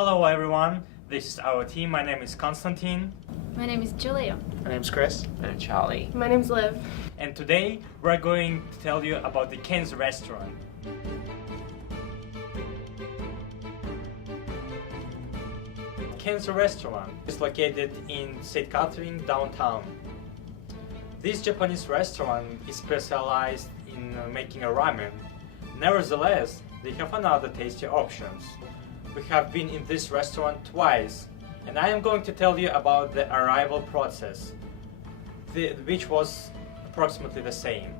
Hello everyone, this is our team. My name is Konstantin. My name is Julia. My name's Chris. I'm Charlie. My name's Liv. And today we're going to tell you about the Kenzo restaurant. Kenzo restaurant is located in St. Catherine downtown. This Japanese restaurant is specialized in making a ramen. Nevertheless, they have another tasty options. We have been in this restaurant twice, and I am going to tell you about the arrival process, which was approximately the same.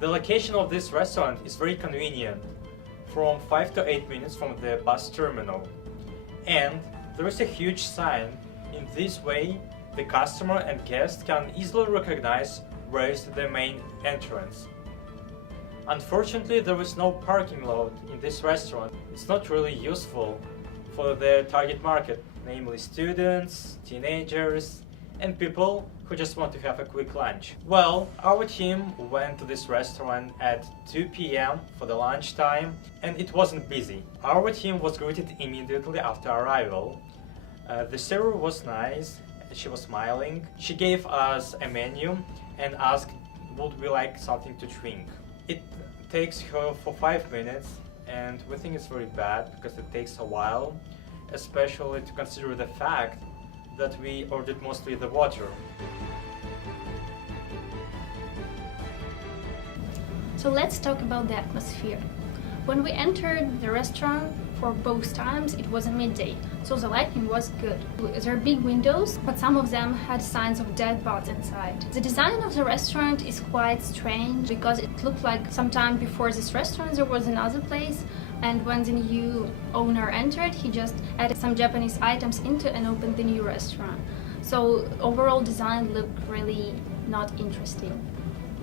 The location of this restaurant is very convenient, from 5 to 8 minutes from the bus terminal. And there is a huge sign. In this way, the customer and guest can easily recognize where is the main entrance. Unfortunately, there is no parking lot in this restaurant. It's not really useful for the target market, namely students, teenagers, and people who just want to have a quick lunch. Well, our team went to this restaurant at 2 p.m. for the lunchtime, and it wasn't busy. Our team was greeted immediately after arrival. The server was nice, she was smiling. She gave us a menu and asked would we like something to drink. It takes her for 5 minutes, and we think it's very bad because it takes a while, especially to consider the fact that we ordered mostly the water. So let's talk about the atmosphere. When we entered the restaurant, for both times it was a midday, so the lighting was good. There are big windows, but some of them had signs of dead bodies inside. The design of the restaurant is quite strange because it looked like sometime before this restaurant there was another place, and when the new owner entered, he just added some Japanese items into and opened the new restaurant. So overall design looked really not interesting.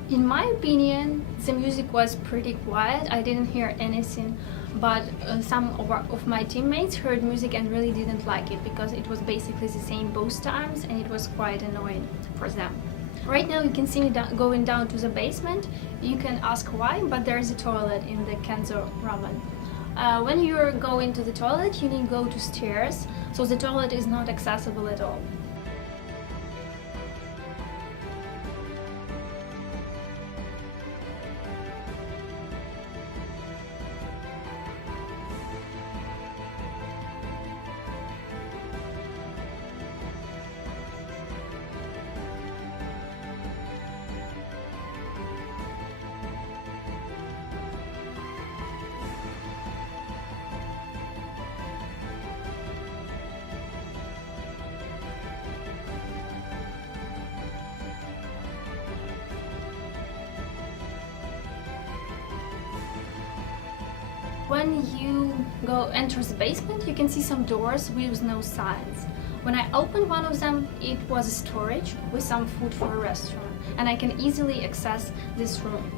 In my opinion, the music was pretty quiet. I didn't hear anything, but some of my teammates heard music and really didn't like it because it was basically the same both times and it was quite annoying for them. Right now you can see me going down to the basement. You can ask why, but there's a toilet in the Kenzo Ramen. When you're going to the toilet, you need to go to stairs, so the toilet is not accessible at all. When you enter the basement, you can see some doors with no signs. When I opened one of them, it was a storage with some food for a restaurant, and I can easily access this room.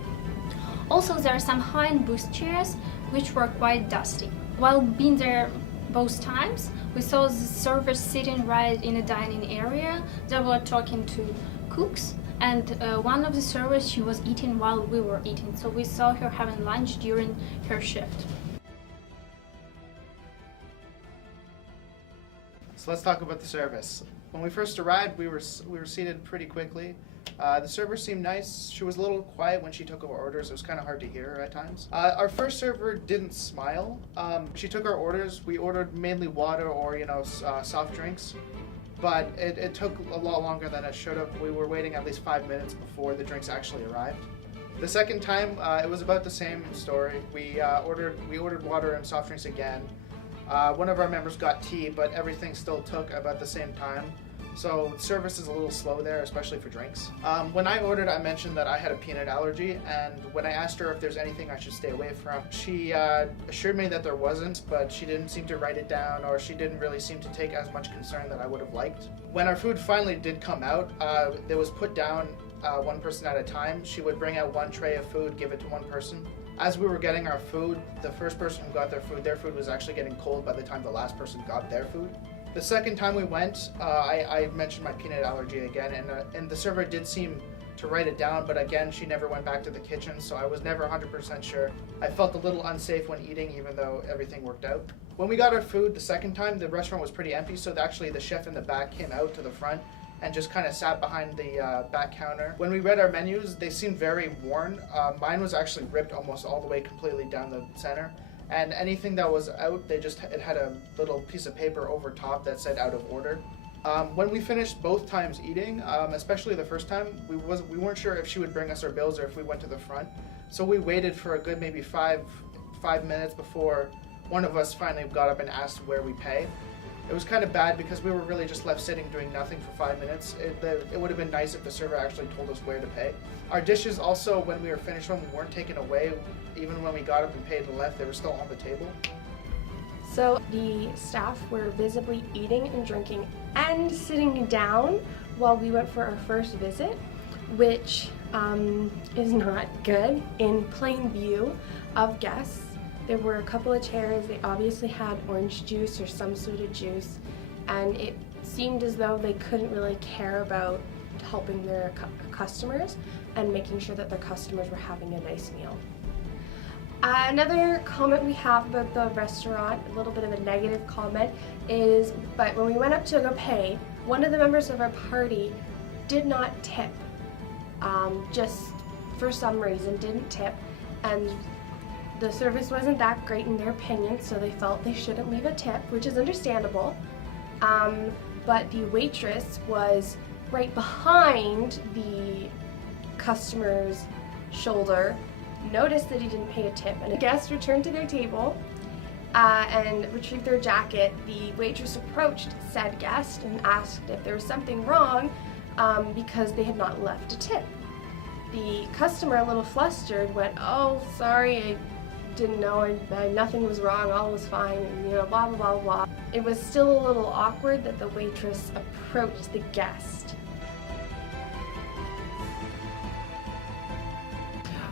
Also, there are some high booth chairs which were quite dusty. While being there both times, we saw the servers sitting right in a dining area. They were talking to cooks, and one of the servers, she was eating while we were eating, so we saw her having lunch during her shift. So let's talk about the service. When we first arrived, we were seated pretty quickly. The server seemed nice. She was a little quiet when she took our orders. It was kind of hard to hear her at times. Our first server didn't smile. She took our orders. We ordered mainly water or soft drinks, but it took a lot longer than it should have. We were waiting at least 5 minutes before the drinks actually arrived. The second time, it was about the same story. We ordered water and soft drinks again. One of our members got tea, but everything still took about the same time. So service is a little slow there, especially for drinks. When I ordered, I mentioned that I had a peanut allergy, and when I asked her if there's anything I should stay away from, she assured me that there wasn't, but she didn't seem to write it down, or she didn't really seem to take as much concern that I would have liked. When our food finally did come out, it was put down one person at a time. She would bring out one tray of food, give it to one person. As we were getting our food, the first person who got their food was actually getting cold by the time the last person got their food. The second time we went, I mentioned my peanut allergy again, and the server did seem to write it down, but again, she never went back to the kitchen, so I was never 100% sure. I felt a little unsafe when eating, even though everything worked out. When we got our food the second time, the restaurant was pretty empty, so actually the chef in the back came out to the front and just kind of sat behind the back counter. When we read our menus, they seemed very worn. Mine was actually ripped almost all the way completely down the center. And anything that was out, it had a little piece of paper over top that said out of order. When we finished both times eating, especially the first time, we weren't sure if she would bring us our bills or if we went to the front. So we waited for a good maybe five minutes before one of us finally got up and asked where we pay. It was kind of bad because we were really just left sitting doing nothing for 5 minutes. It would have been nice if the server actually told us where to pay. Our dishes also, when we were finished with them, weren't taken away. Even when we got up and paid and left, they were still on the table. So the staff were visibly eating and drinking and sitting down while we went for our first visit, which is not good in plain view of guests. There were a couple of chairs. They obviously had orange juice or some sort of juice, and it seemed as though they couldn't really care about helping their customers and making sure that their customers were having a nice meal. Another comment we have about the restaurant, a little bit of a negative comment, is but when we went up to go pay, one of the members of our party did not tip. Just for some reason didn't tip, and the service wasn't that great in their opinion, so they felt they shouldn't leave a tip, which is understandable. But the waitress was right behind the customer's shoulder, noticed that he didn't pay a tip, and a guest returned to their table and retrieved their jacket. The waitress approached said guest and asked if there was something wrong because they had not left a tip. The customer, a little flustered, went, "Oh, sorry, I didn't know, nothing was wrong, all was fine," and blah blah blah blah. It was still a little awkward that the waitress approached the guest.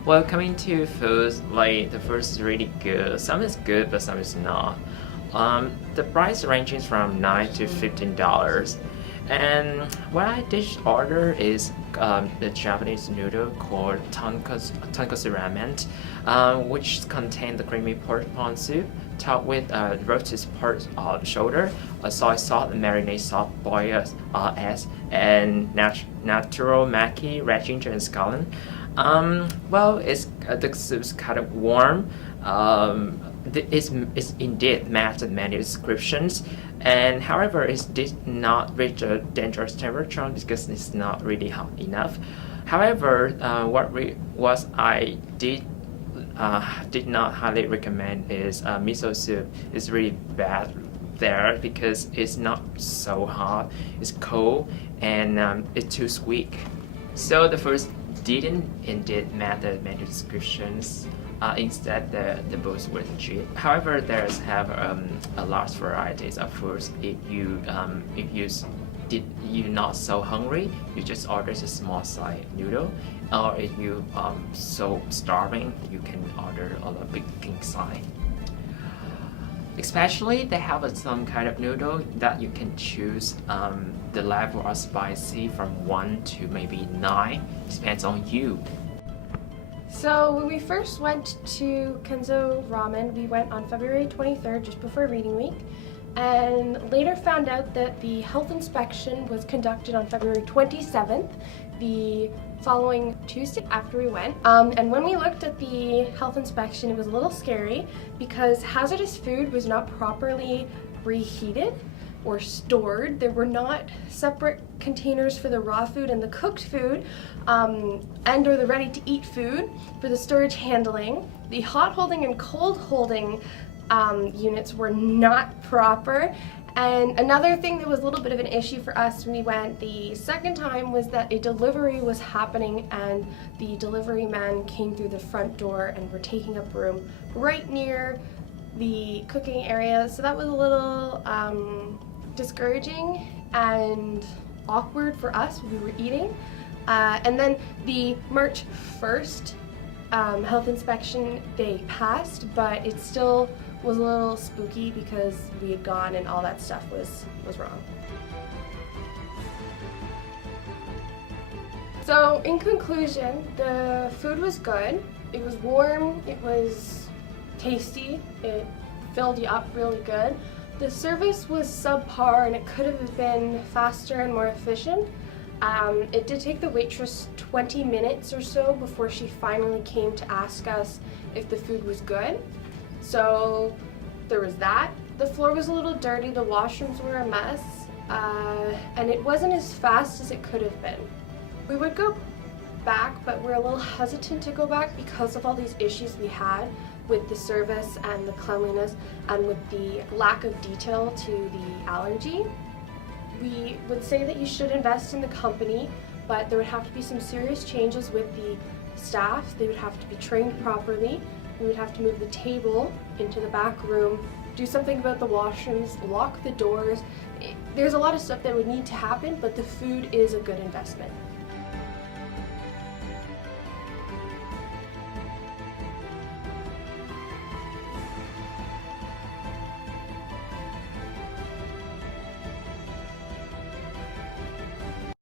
Well, coming to foods, like the food is really good. Some is good, but some is not. The price ranges from $9 to $15. And what I did order is the Japanese noodle called tonkotsu ramen, which contains the creamy pork prawn soup topped with roasted pork shoulder, a soy sauce, marinade sauce, boiled eggs, and natural maki, red ginger, and scallion. Well, the soup's kind of warm. It's indeed met the menu descriptions, and however, it did not reach a dangerous temperature because it's not really hot enough. However, what I did not highly recommend is miso soup. It's really bad there because it's not so hot, it's cold, and it's too sweet. So the first didn't indeed met the menu descriptions. Instead, the booths were cheap. However, there's have a large varieties of foods. If you're not so hungry, you just order a small size noodle, or if you so starving, you can order a big king size. Especially, they have some kind of noodle that you can choose the level of spicy from 1 to maybe 9. Depends on you. So when we first went to Kenzo Ramen, we went on February 23rd, just before reading week, and later found out that the health inspection was conducted on February 27th, the following Tuesday after we went. And when we looked at the health inspection, it was a little scary because hazardous food was not properly reheated or stored. There were not separate containers for the raw food and the cooked food, and or the ready-to-eat food for the storage handling. The hot holding and cold holding units were not proper. And another thing that was a little bit of an issue for us when we went the second time was that a delivery was happening, and the delivery men came through the front door and were taking up room right near the cooking area. So that was a little discouraging and awkward for us when we were eating. And then the March 1st health inspection, they passed, but it still was a little spooky because we had gone and all that stuff was wrong. So in conclusion, the food was good. It was warm, it was tasty, it filled you up really good. The service was subpar and it could have been faster and more efficient. It did take the waitress 20 minutes or so before she finally came to ask us if the food was good. So there was that. The floor was a little dirty, the washrooms were a mess, and it wasn't as fast as it could have been. We would go back, but we're a little hesitant to go back because of all these issues we had with the service and the cleanliness and with the lack of detail to the allergy. We would say that you should invest in the company, but there would have to be some serious changes with the staff. They would have to be trained properly. We would have to move the table into the back room, do something about the washrooms, lock the doors. There's a lot of stuff that would need to happen, but the food is a good investment.